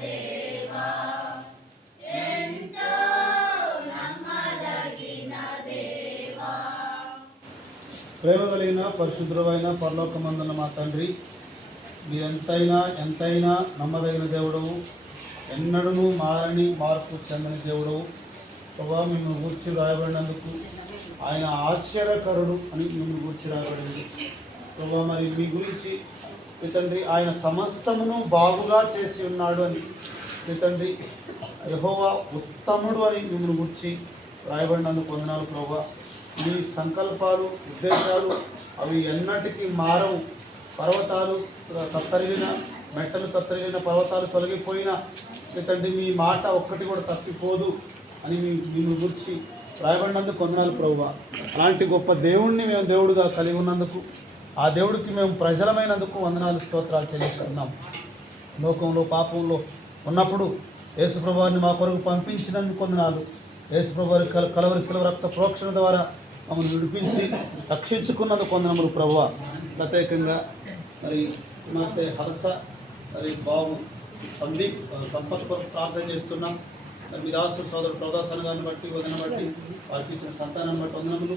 దేవా ఎంతో నమ్మదగిన దేవా. ప్రేమ కలిగిన పరిశుద్ధమైన పరలోకమందున మా తండ్రి, ఎంతైనా నమ్మదగిన దేవుడవు, ఎన్నడూ మారని మార్పు చెందని దేవుడవు. ప్రభా, మిమ్మల్ని గూర్చి రాయబడినందుకు ఆయన ఆశ్చర్యకరుడు అని మిమ్మల్ని గూర్చి రాయబడింది. ప్రభా, మరి మీ గురించి మీ తండ్రి ఆయన సమస్తమును బాగుగా చేసి ఉన్నాడు అని, మీ తండ్రి యెహోవా ఉత్తముడు అని మిమ్మల్ని గూర్చి రాయబడినందుకు వందనాలు. ప్రభా, మీ సంకల్పాలు ఉద్దేశాలు అవి ఎన్నటికీ మారవు. పర్వతాలు తత్తరిగిన, మెట్టలు తత్తరిగిన, పర్వతాలు తొలగిపోయినా మీ తండ్రి మీ మాట ఒక్కటి కూడా తప్పిపోదు అని మిమ్మల్ని గురించి రాయబడినందుకు వందనాలు ప్రభువా. అలాంటి గొప్ప దేవుణ్ణి మేము దేవుడుగా కలిగి ఉన్నందుకు, ఆ దేవుడికి మేము ప్రజలమైనందుకు వందనాలు, స్తోత్రాలు చెల్లిస్తున్నాం. లోకంలో పాపంలో ఉన్నప్పుడు యేసుప్రభు వారిని మా కొరకు పంపించినందుకు వందనాలు. యేసుప్రభు వారి కలవరి శిలువ రక్త ప్రోక్షణ ద్వారా మమ్మల్ని విడిపించి రక్షించుకున్నందుకు వందనములు ప్రభువా. ప్రత్యేకంగా మరి కుమార్తె హర్ష, మరి బాబు సందీప్, సంపత్ కొరకు ప్రార్థన చేస్తున్నాం. మీ దాసు సోదరుడు ప్రదాసన్ గారిని బట్టి, వదన బట్టి, వారికి ఇచ్చిన సంతానాన్ని బట్టి వందనములు.